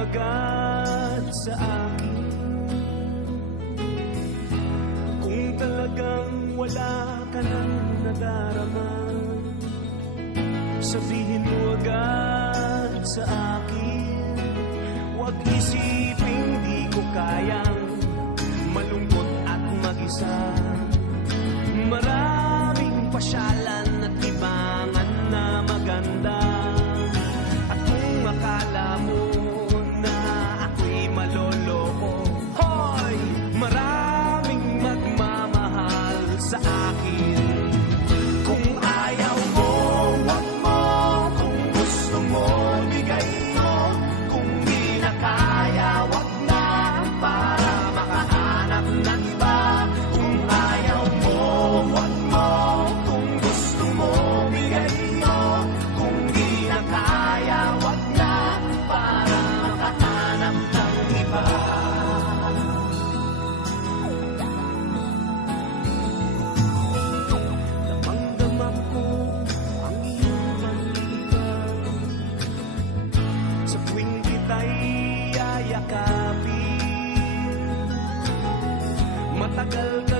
agad sa akin. Kung talagang wala ka nang nadarama, sabihin mo agad sa akin. Huwag isiping di ko kayang malungkot at mag-isa. Maraming pasyalan at libangan na maganda. At kung akala mo na ako'y maloloko, hoy! Maraming magmamahal sa akin. Kung ayaw mo, wag mo. Kung gusto mo, bigay mo. Kung di na kaya, wag na. Para makahanap ng iba. Kung ayaw mo, wag mo. Kung gusto mo, bigay mo. Kung di na kaya, wag na. Para makahanap ng iba. Damang-damang ko ang iyong panglitan sa tuwing kita'y yayakapin. Matagal ka